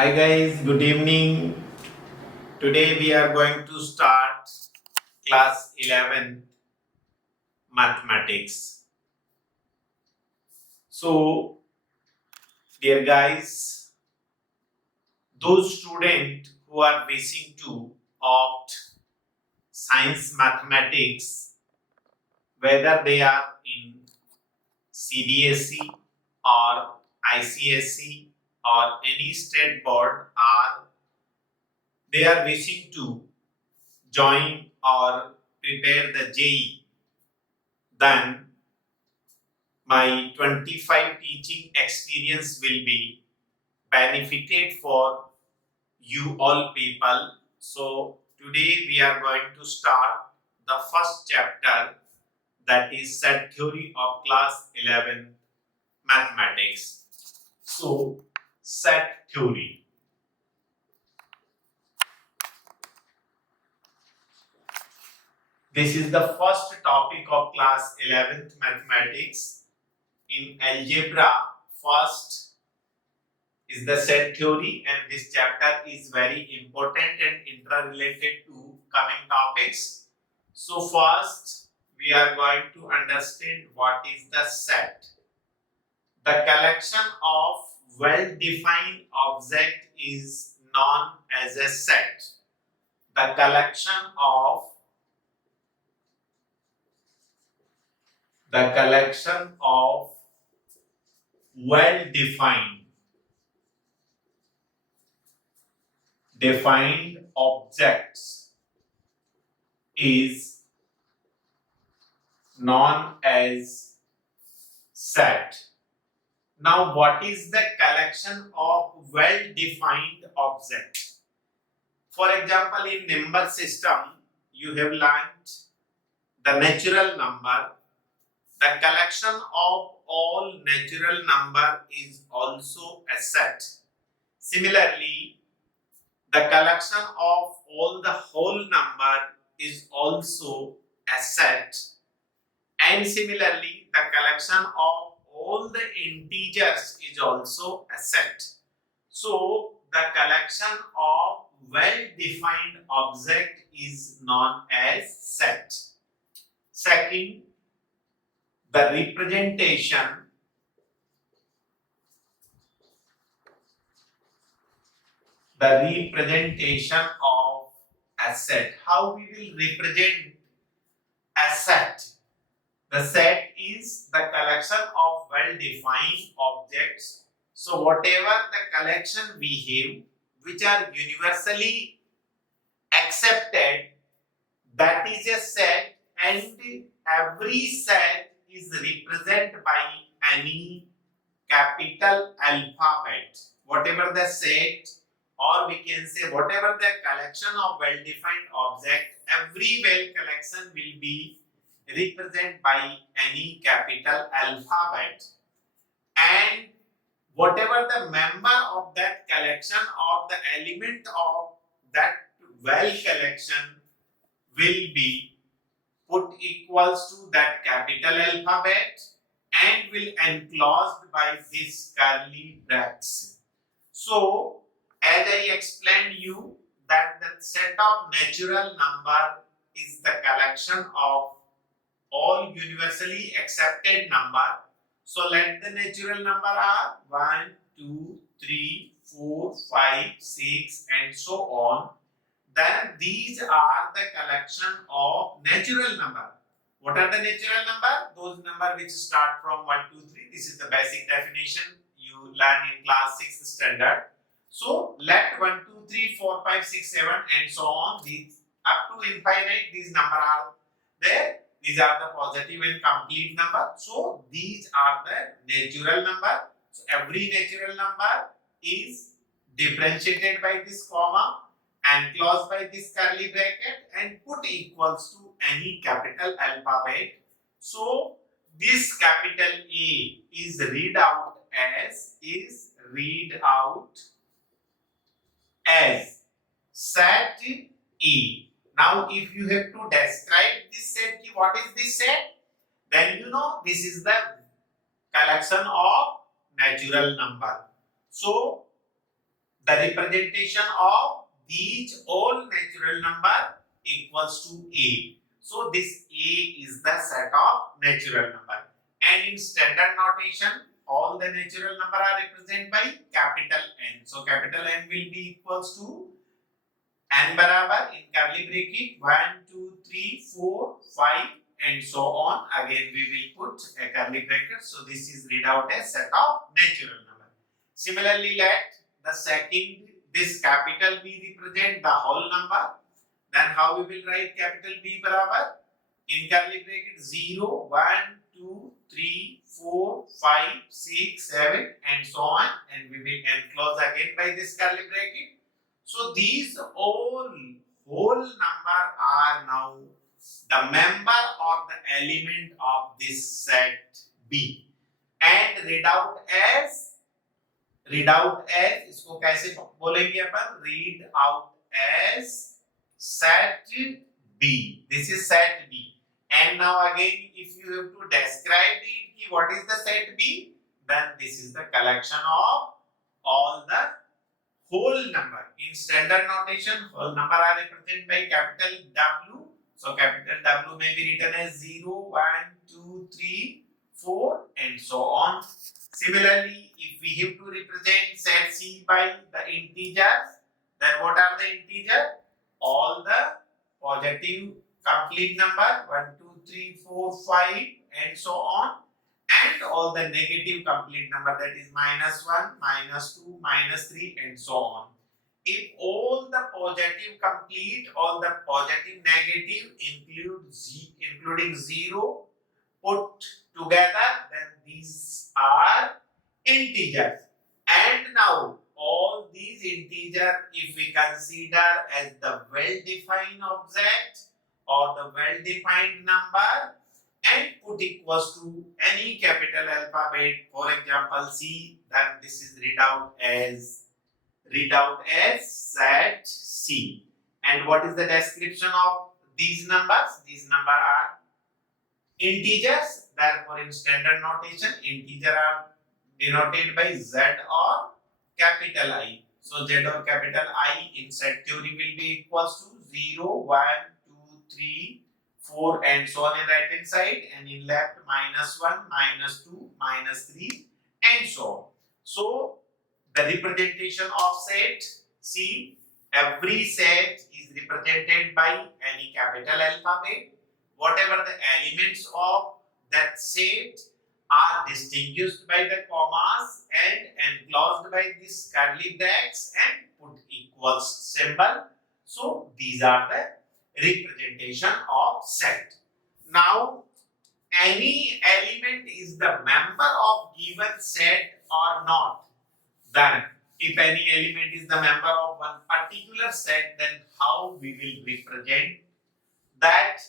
Hi guys, good evening. Today we are going to start class 11 mathematics. So, dear guys, those students who are wishing to opt science mathematics, whether they are in CBSE or ICSE or any state board, or they are wishing to join or prepare the JEE, then my 25 teaching experience will be benefited for you all people. So today we are going to start the first chapter, that is set theory of class 11 mathematics. So set theory. This is the first topic of class 11th mathematics. In algebra, first is the set theory, and this chapter is very important and interrelated to coming topics. So first we are going to understand what is the set. The collection of well-defined object is known as a set. The collection of well-defined objects is known as set. Now, what is the collection of well-defined objects? For example, in number system, you have learned the natural number. The collection of all natural number is also a set. Similarly, the collection of all the whole number is also a set. And similarly, the collection of all the integers is also a set. So, the collection of well-defined object is known as set. Second, the representation of a set. How we will represent a set? The set is the collection of well-defined objects. So whatever the collection we have which are universally accepted, that is a set, and every set is represented by any capital alphabet. Whatever the set, or we can say whatever the collection of well-defined object, every well collection will be represented by any capital alphabet. And whatever the member of that collection or the element of that well collection will be put equals to that capital alphabet and will enclosed by this curly brackets. So, as I explained you that the set of natural number is the collection of all universally accepted number. So, let the natural number are 1, 2, 3, 4, 5, 6 and so on. Then these are the collection of natural number. What are the natural number? Those number which start from 1, 2, 3. This is the basic definition you learn in class 6th standard. So let 1, 2, 3, 4, 5, 6, 7 and so on. These up to infinite, these number are there. These are the positive and complete number. So these are the natural number. So every natural number is differentiated by this comma, enclosed by this curly bracket, and put equals to any capital alphabet. So this capital A is read out as set A. Now if you have to describe this set, what is this set? Then you know this is the collection of natural number. So the representation of these all natural number equals to A. So this A is the set of natural number. And in standard notation, all the natural number are represented by capital N. So capital N will be equals to N barabar in curly bracket 1, 2, 3, 4, 5 and so on. Again we will put a curly bracket. So this is read out as set of natural number. Similarly, let the second this capital B represent the whole number. Then how we will write capital B barabar in curly bracket 0, 1, 2, 3, 4, 5, 6, 7 and so on, and we will enclose again by this curly bracket. So these all whole number are now the member or the element of this set B and read out as इसको कैसे बोलेंगे अपन, read out as set B. This is set B. And now again, if you have to describe it, what is the set B? Then this is the collection of all the whole number. In standard notation, whole number are represented by capital W. So capital W may be written as 0, 1, 2, 3, 4 and so on. Similarly, if we have to represent set C by the integers, then what are the integers? All the positive complete number 1, 2, 3, 4, 5 and so on, and all the negative complete number, that is -1, -2, -3 and so on. If all the positive complete, all the positive negative including 0 put together, then these are integers. And now all these integers, if we consider as the well-defined object or the well-defined number and put equals to any capital alphabet, for example C, then this is read out as set C. And what is the description of these numbers? These numbers are integers. Therefore, in standard notation, integers are denoted by Z or capital I. So Z or capital I in set theory will be equals to 0, 1, 2, 3, 4 and so on in right hand side, and in left -1, -2, -3 and so on. So the representation of set C, every set is represented by any capital alphabet. Whatever the elements of that set are distinguished by the commas and enclosed by these curly brackets and put equals symbol. So these are the representation of set. Now any element is the member of given set or not. Then if any element is the member of one particular set, then how we will represent that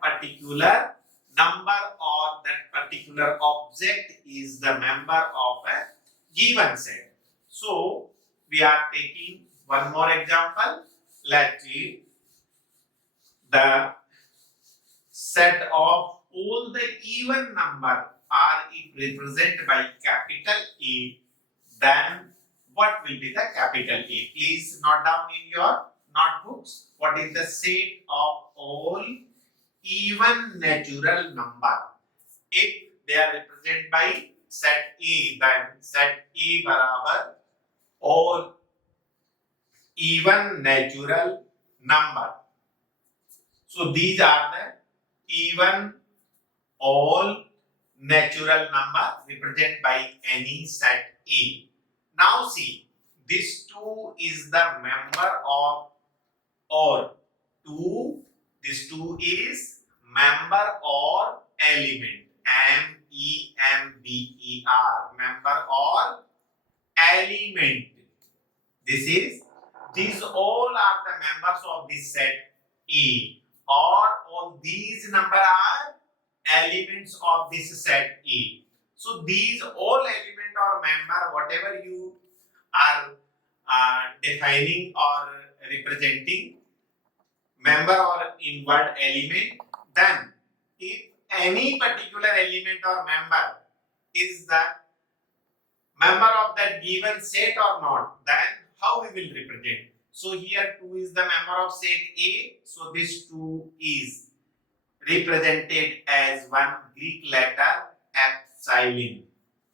particular number or that particular object is the member of a given set. So we are taking one more example. Let's see, the set of all the even number are represented by capital A, then what will be the capital A? Please note down in your notebooks what is the set of all even natural number. If they are represented by set A, then set A barabar all even natural number. So these are the even all natural number represented by any set A. Now see, this 2 is the member of, or 2, this 2 is member or element, member, member or element. These all are the members of this set A, or all these number are elements of this set A. So these all element or member, whatever you are defining or representing, member or inward element, then if any particular element or member is the member of that given set or not, then how we will represent? So here 2 is the member of set A. So this 2 is represented as one Greek letter epsilon.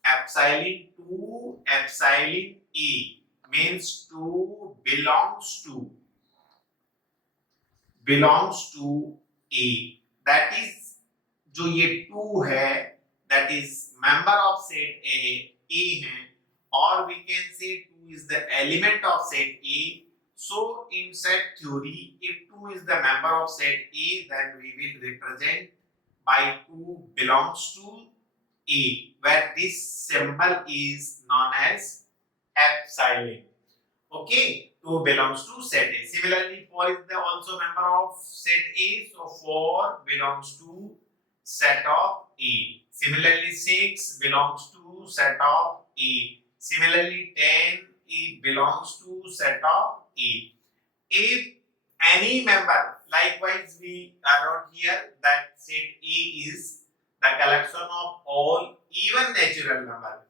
Epsilon 2, epsilon A means 2 belongs to A. That is जो ये 2 है that is member of set A है or we can say 2 is the element of set A. So in set theory, if 2 is the member of set A, then we will represent by 2 belongs to A, where this symbol is known as epsilon. Okay, 2 belongs to set A. Similarly, 4 is the also member of set A, so 4 belongs to set of A. Similarly, 6 belongs to set of A. Similarly, 10 it belongs to set of A. If any member, likewise we wrote here that set A is the collection of all even natural number.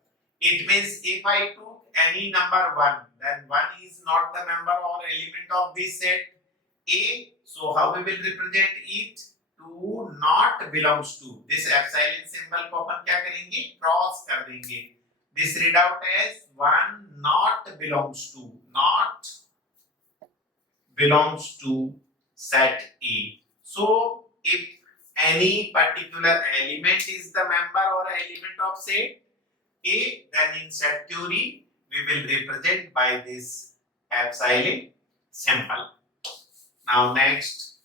It means if I took any number 1, then 1 is not the member or element of this set A. So how we will represent it? 2 not belongs to. This epsilon symbol को अपन क्या करेंगे? Cross कर देंगे. This read out as 1 not belongs to set A. So if any particular element is the member or element of set A, then in set theory we will represent by this epsilon symbol. Now next,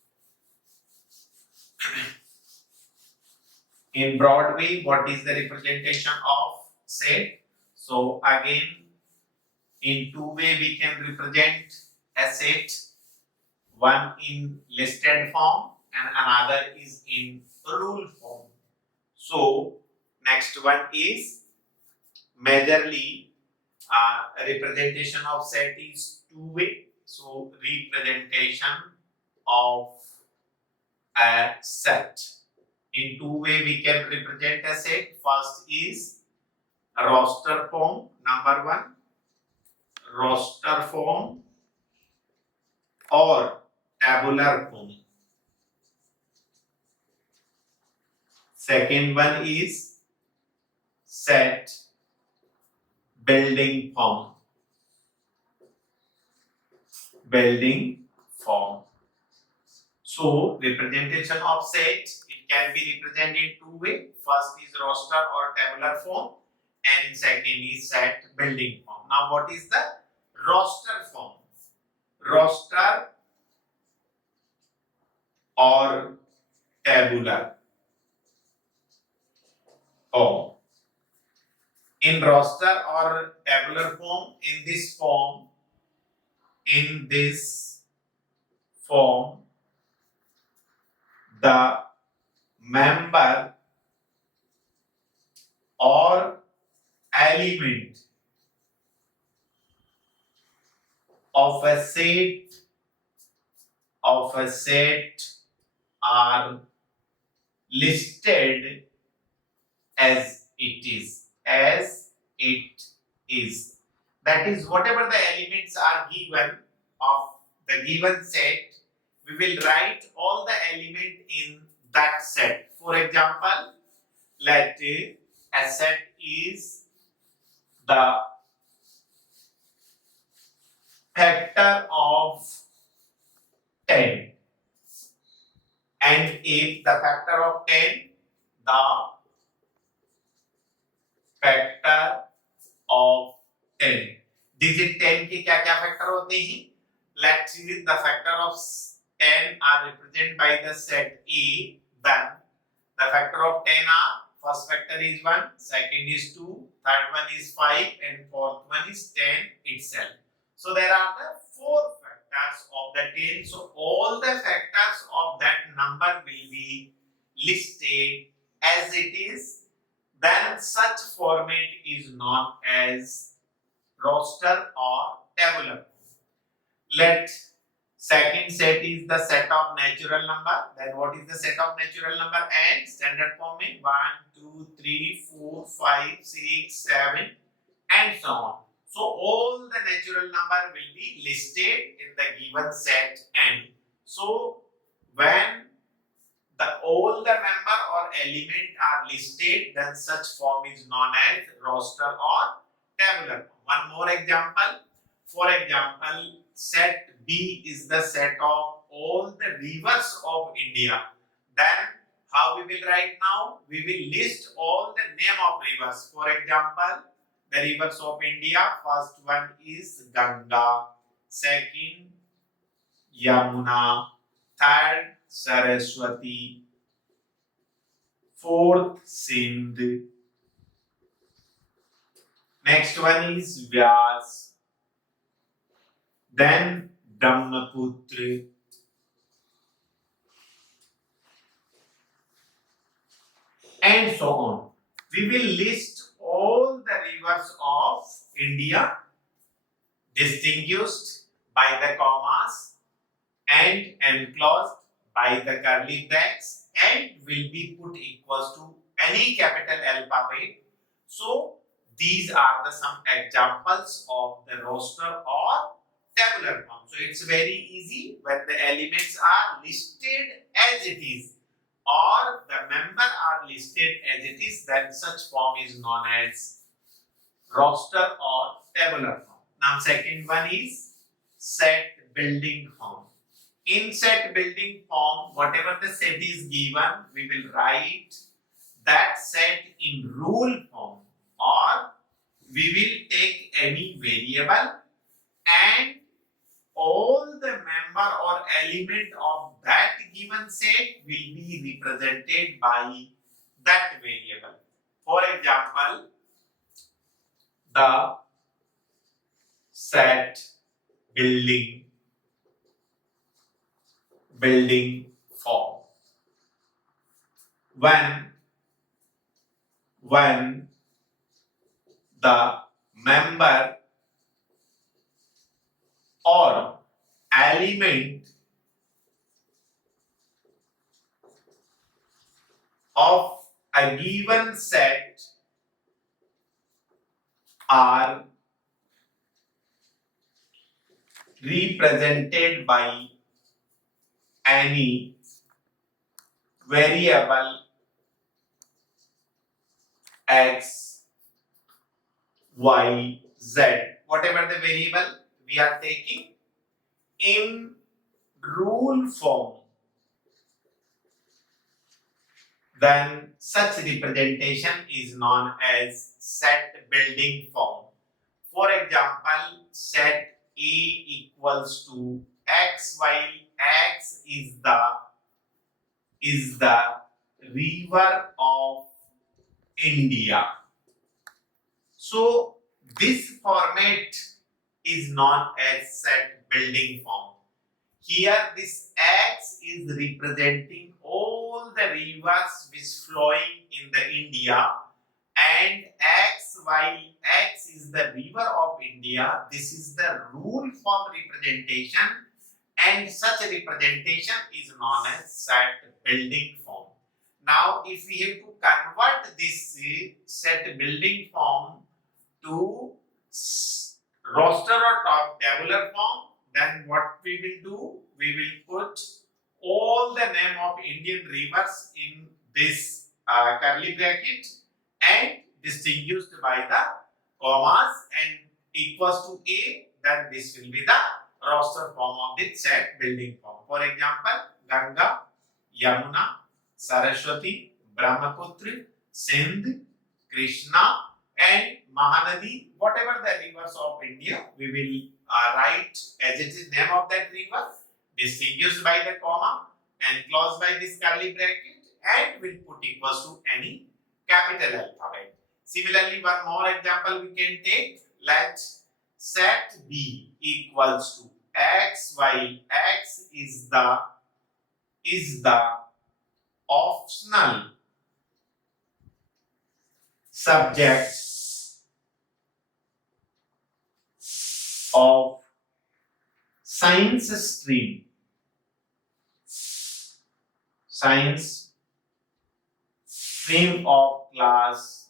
in broad way, what is the representation of set? So again, in 2 ways we can represent a set. One in listed form and another is in rule form. So next one is majorly representation of set is 2 way. So representation of a set. In 2 way we can represent a set. First is roster form, number 1, roster form or tabular form. Second one is set building form. So representation of set, it can be represented in 2 ways. First is roster or tabular form and second is set building form. Now what is the roster form? Roster or tabular form. In roster or tabular form, in this form, the member or element of a set are listed as it is. That is, whatever the elements are given of the given set, we will write all the element in that set. For example, let a set is the factor of 10, and if the factor of 10, the factor of 10, digit 10 के क्या क्या factor होते हैं? Let's see, the factor of 10 are represented by the set A. Then the factor of 10 are, first factor is 1, second is 2, third one is 5, and fourth one is 10 itself. So there are the 4 factors of the 10. So all the factors of that number will be listed as it is. Then such format is known as roster or tabular. Let second set is the set of natural number. Then what is the set of natural number? And standard form में 1, 2, 3, 4, 5, 6, 7 and so on. So all the natural number will be listed in the given set N. So when all the member or element are listed, then such form is known as roster or tabular form. One more example. For example, set B is the set of all the rivers of India. Then how we will write now? We will list all the name of rivers. For example, the rivers of India. First one is Ganga. Second, Yamuna. Third, Saraswati. Fourth, Sindh. Next one is Vyas. Then Brahmaputra. And so on. We will list all the rivers of India distinguished by the commas and enclosed by the curly brackets and will be put equals to any capital alphabet. So these are the some examples of the roster or tabular form. So it's very easy when the elements are listed as it is or the member are listed as it is, then such form is known as roster or tabular form. Now second one is set building form. In set building form, whatever the set is given, we will write that set in rule form, or we will take any variable and all the member or element of that given set will be represented by that variable. For example, the set building form. When the member or element of a given set are represented by any variable x, y, z, whatever the variable we are taking in rule form, then such representation is known as set building form. For example, set A equals to x while x is the river of India. So this format is known as set building form. Here this x is representing all the rivers which flowing in the India, and x while x is the river of India, this is the rule form representation, and such a representation is known as set building form. Now if we have to convert this set building form to roster or tabular form, then what we will do? We will put all the name of Indian rivers in this curly bracket and distinguished by the commas and equals to A, then this will be the roster form of the set building form. For example, Ganga, Yamuna, Saraswati, Brahmaputra, Sindh, Krishna and Mahanadi, whatever the rivers of India, we will write as it is name of that river, distinguished by the comma, enclosed by this curly bracket, and will put equals to any capital alphabet. Similarly, one more example we can take. Let set B equals to x while x is the optional subject of science stream. Science stream of class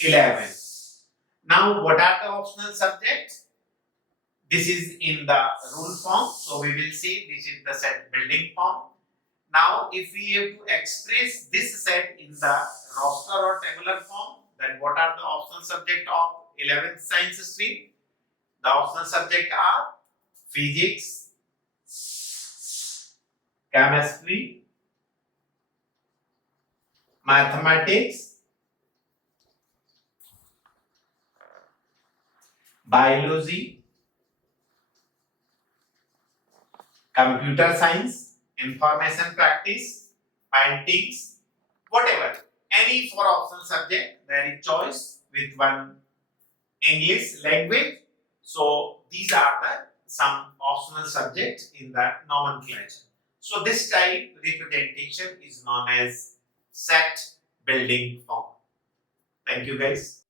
11. Now, what are the optional subjects? This is in the rule form. So we will see this is the set building form. Now, if we have to express this set in the roster or tabular form, then what are the optional subjects of 11th science stream? The optional subjects are physics, chemistry, mathematics, biology, computer science, information practice, paintings, whatever. Any four optional subject, there is choice with one English language. So these are the some optional subjects in the nomenclature. So this type representation is known as set building form. Thank you guys.